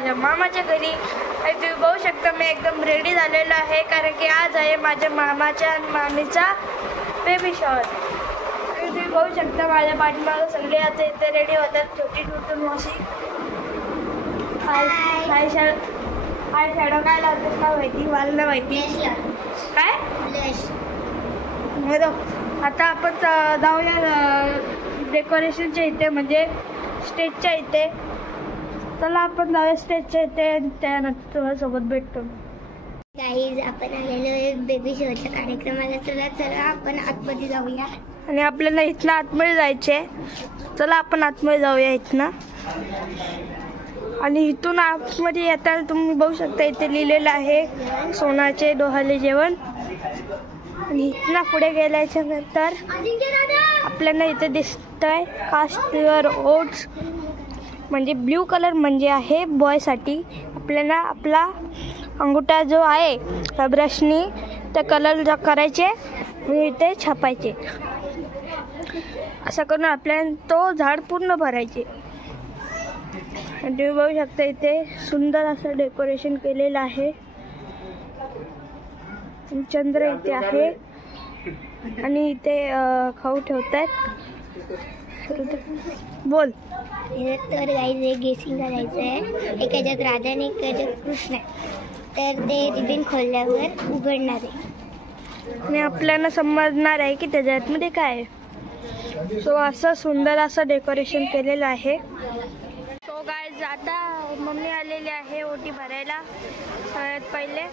माझ्या मामाच्या घरी आणि तुम्ही बघू शकता मी एकदम रेडी झालेलो आहे कारण की आज आहे माझ्या मामाच्या आणि मामीचा बेबी शॉवर. तुम्ही बघू शकता माझ्या पाठीमागं सगळे आता इथे रेडी होतात. छोटी टुटून मावशी हाय शॅडो काय लावतात ना माहिती मला नाही माहिती काय. आता आपण जाऊया डेकोरेशनच्या इथे म्हणजे स्टेजच्या इथे. चला आपण जाऊया स्टेजच्या इथे त्यानंतर तुझ्यासोबत भेटतो. गाईज आपण आलेलो बेबी शॉवरच्या कार्यक्रमाला. चला आपण आतमध्ये जाऊया आणि आपल्याला इथनं आतमध्ये जायचे. चला आपण आतमध्ये जाऊया इथनं. आणि इथून आतमध्ये येताना तुम्ही बघू शकता इथे लिहिलेलं आहे सोनाचे डोहाळे जेवण. आणि इथनं पुढे गेल्याच्या नंतर आपल्याला इथे दिसतंय कास्ट प्युअर ओट्स म्हणजे ब्ल्यू कलर म्हणजे आहे बॉयसाठी. आपल्याला आपला अंगुठा जो आहे ब्रशनी त्या कलर करायचे आणि इथे छापायचे. असं करून आपल्याला तो झाड पूर्ण भरायचे. आणि तुम्ही बघू शकता इथे सुंदर असं डेकोरेशन केलेलं आहे. चंद्र इथे आहे आणि इथे खाऊ ठेवतात. बोल. तर गाईज एक गेसिंग करायचं आहे. एक ह्याच्यात राधा आणि एक ह्याच्यात कृष्ण आहे. तर ते रिबिन खोलल्यावर उघडणार आहे आणि आपल्याला समजणार आहे की त्याच्यामध्ये काय आहे. सो असं सुंदर असं डेकोरेशन केलेलं आहे. सो गाईज आता मम्मी आलेली आहे ओटी भरायला. सगळ्यात पहिले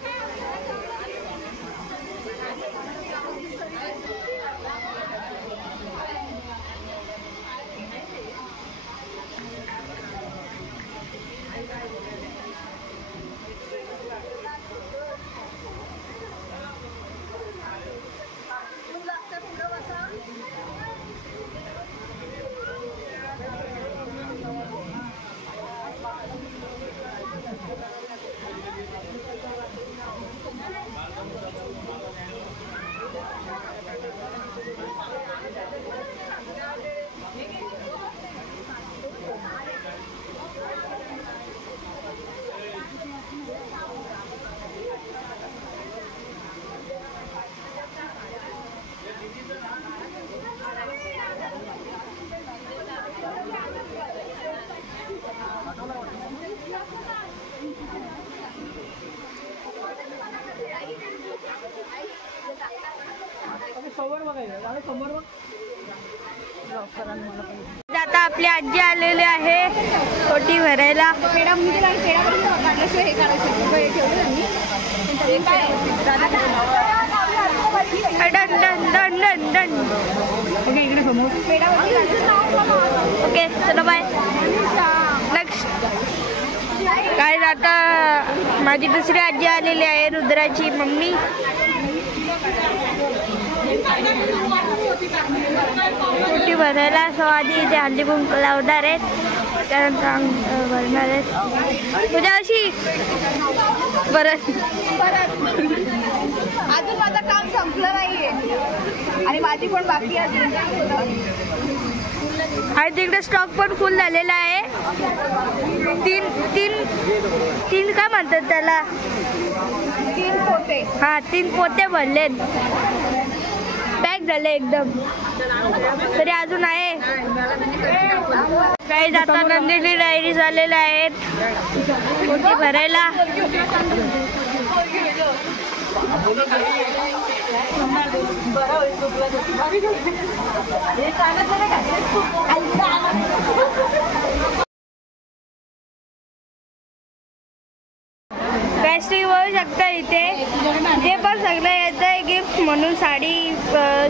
आता आपली आजी आलेली आहे ओटी भरायला. ओके चलो बाय. नेक्स्ट काय आता माझी दुसरी आजी आलेली आहे रुद्राची मम्मी. ओटी भरायला सो आधी इथे हल्दी कुंकू लावणार आहेत त्यानंतर भरणार आहेत. तुझ्या अशी परत अजून माझं काम संपलं नाहीये आणि माझी पण बाकी आहे. आणि तिकडे स्टॉक पण फुल झालेला आहे. तीन काय म्हणतात त्याला 3 पोते. हा 3 पोते भरलेत. पॅक झाले एकदम. तरी अजून आहे काही. आता नंदिनी डायरी झालेल्या आहेत ओटी भरायला. पेस्ट्री बघू शकता इथे. हे पण सगळं येत आहे गिफ्ट म्हणून. साडी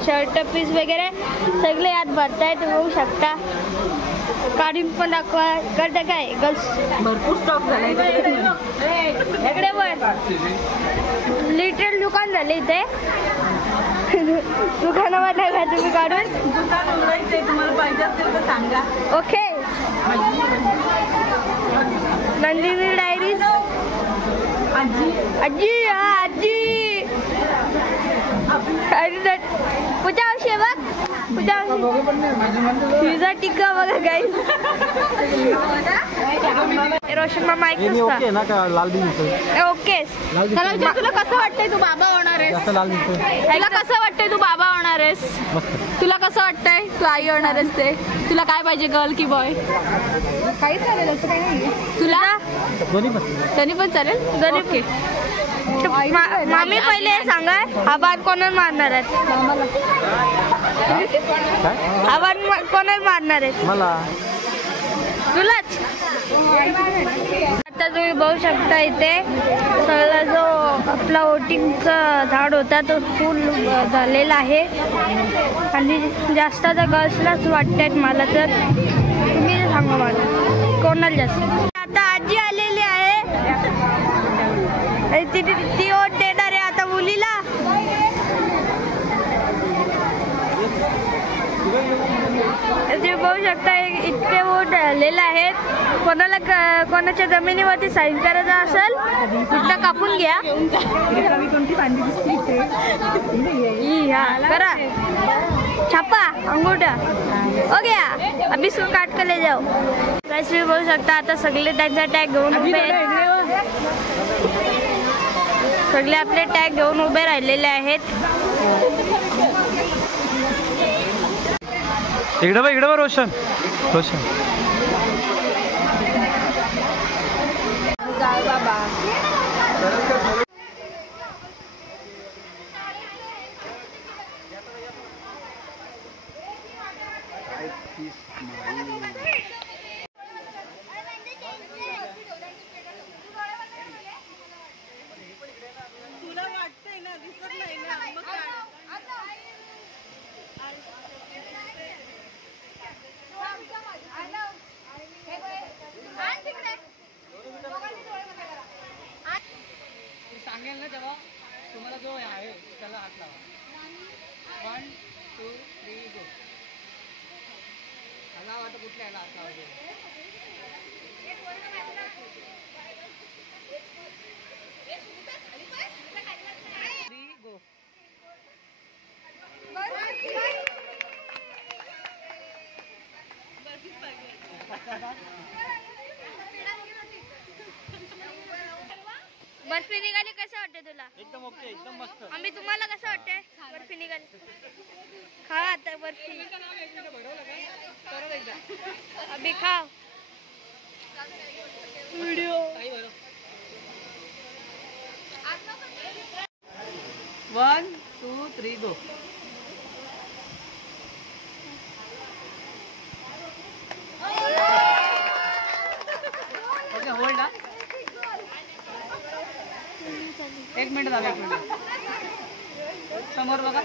शर्ट पीस वगैरे सगळे यात भरतायत बघू शकता. काढून पण दाखवा. करता काय गर्ल्स भरपूर स्टॉक झालाय इकडे पण लिटरल दुकान झाले इथे. दुकानामध्ये का तुम्ही काढून दुकान उघडायचंय. तुम्हाला पाहिजे असेल तर सांगा. ओके. नंदिनी डायरीज. आजी आजी आजी पूजा औषध बघ. पूजा पिझ्झा टिक्का बघा गाईस. रोशन मामा ऐकतोस ओके ना का लाल बी दिसतोय का? ओके. लाल त्याला दिसतोय विचार, तुला कसं वाटतंय तू बाबा होणार आहेस? जास्त लाल दिसतोय तुला कसं वाटतंय तू बाबा होणार आहेस? मस्त तुला कसं वाटतंय तू आई होणार आहेस? ते तुला काय पाहिजे, गर्ल की बॉय? काही चालेल, असं काही नाही. तुला दोन्ही पण दोन्ही पण चालेल. दोन्ही. ओके. मामी पहिले हे सांगा, हा बाण कोणाला मारणार आहेत? काय हा बाण कोणाला मारणार आहेत? मला तुलाच. आता तुम्ही बघू शकता इथे सगळा जो आपला वोटिंगचा झाड होता तो फुल झालेला आहे आणि जास्त तर गर्ल्सलाच वाटतात. मला तर तुम्ही सांगा मला कोणाला जास्त. आता आजी आलेली आहे, ती वोट देणार आहे आता मुलीला. तुम्ही बघू शकता इतके वोट आलेले आहेत. कोणाच्या जमिनीवरती साईन करायचं असेल कुठं कापून घ्या. करा छापा अंगूठा हो गया. अभी इसको काट कर ले जाओ. तुम्ही बघू शकता आता सगळे त्यांचा टॅग घेऊन उभे आहेत. सगळे आपले टॅग घेऊन उभे राहिलेले आहेत. इकडे बघ रोशन रोशन सांगेल ना तेव्हा तुम्हाला जो आहे त्याला हात लावा. 1 2 3 गो. लावा आता कुठल्या याला हात लावायचे? 3 गो. बर्फी निघाली, कसं वाटतं तुला? एकदम ओके, एकदम मस्त. आम्ही तुम्हाला कसं वाटतंय बर्फी निघाली? खा आता बर्फी. अभी खाओ. व्हिडिओ 1 2 3 गो. ओके होल्ड ना. एक मिनिट झालं, 1 मिनिट. समोर बघा.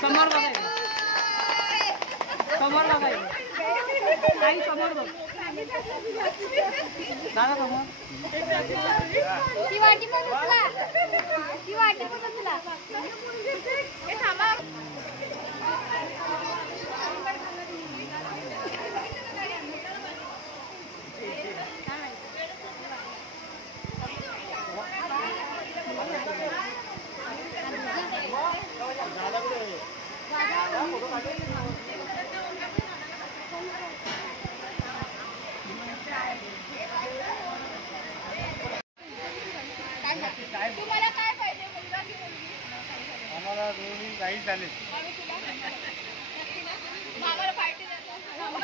समोर बघा, समोर बघा. काही समोर बघ दादा, समोर. ती वाटी पण उचला, ती वाटी पण उचला. हे थांबा. तुम्हाला काय पाहिजे, मुलगा की मुलगी? आम्हाला दोन्ही काही चालेल. आम्हाला पार्टी द्या.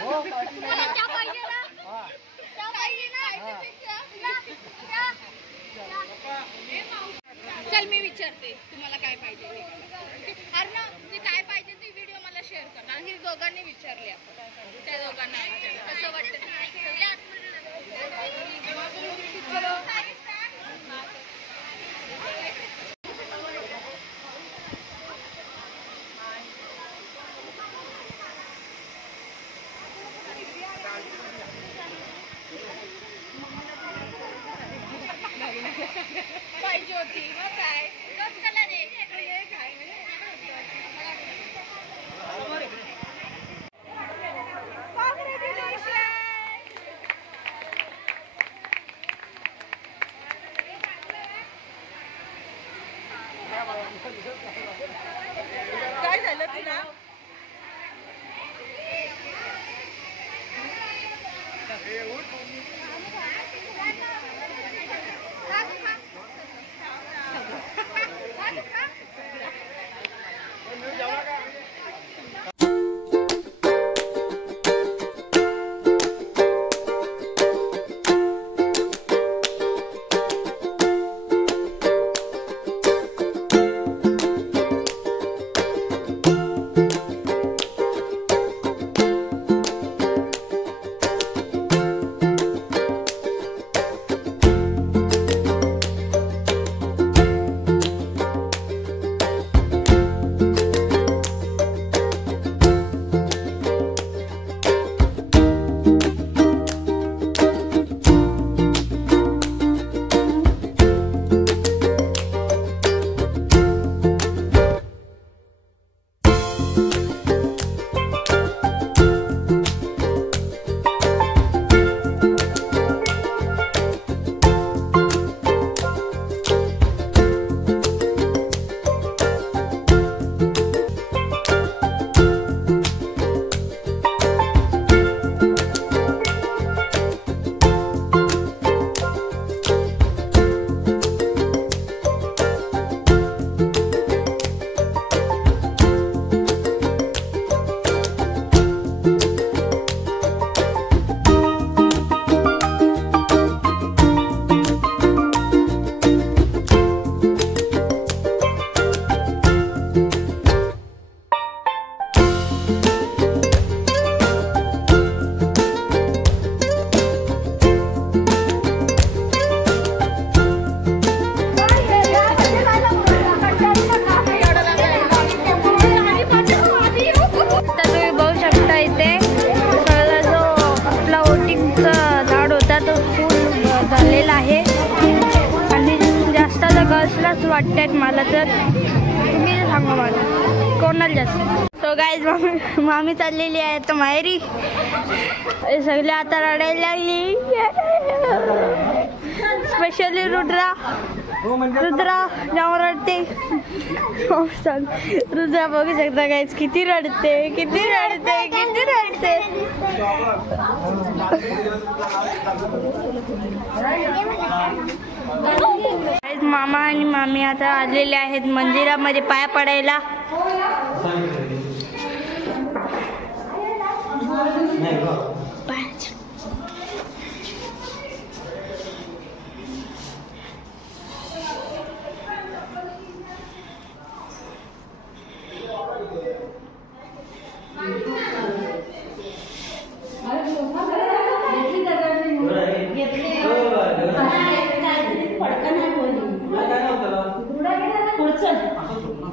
हो पार्टी त्या पाहिजे ना? हां त्या पाहिजे ना? चल मी विचारते तुम्हाला काय पाहिजे. अरे ना ते काय पाहिजे ते व्हिडिओ मला शेअर कर. आणि दोघांनी विचारले, त्या दोघांना कसं वाटतं. पाहिजे होती मग काय. तोच कलर आहे. वाटतात मला तर. तुम्ही सांगा मला कोणाला जास्त. तो गाईज मामी चाललेली आहे तर माहेरी. सगळे आता रडायला लागली. स्पेशली रुद्रा जाम रडते. रुद्रा बघू शकता गाईज किती रडते. मामा आणि मामी आता आलेले आहेत मंदिरामध्ये पाया पडायला.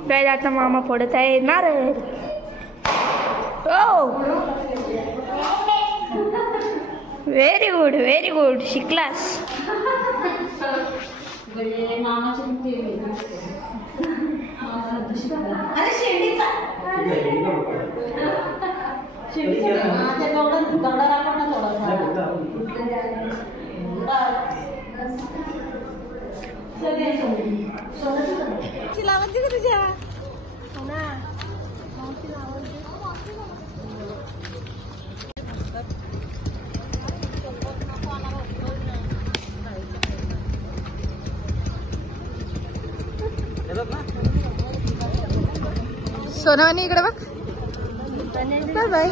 काय आता मामा फोडत आहे नारळ. व्हेरी गुड शिकलास. सोनावणी इकडे बघ. Bye bye.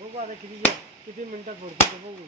बघू आता किती मिनिटात फोडतो ते बघू.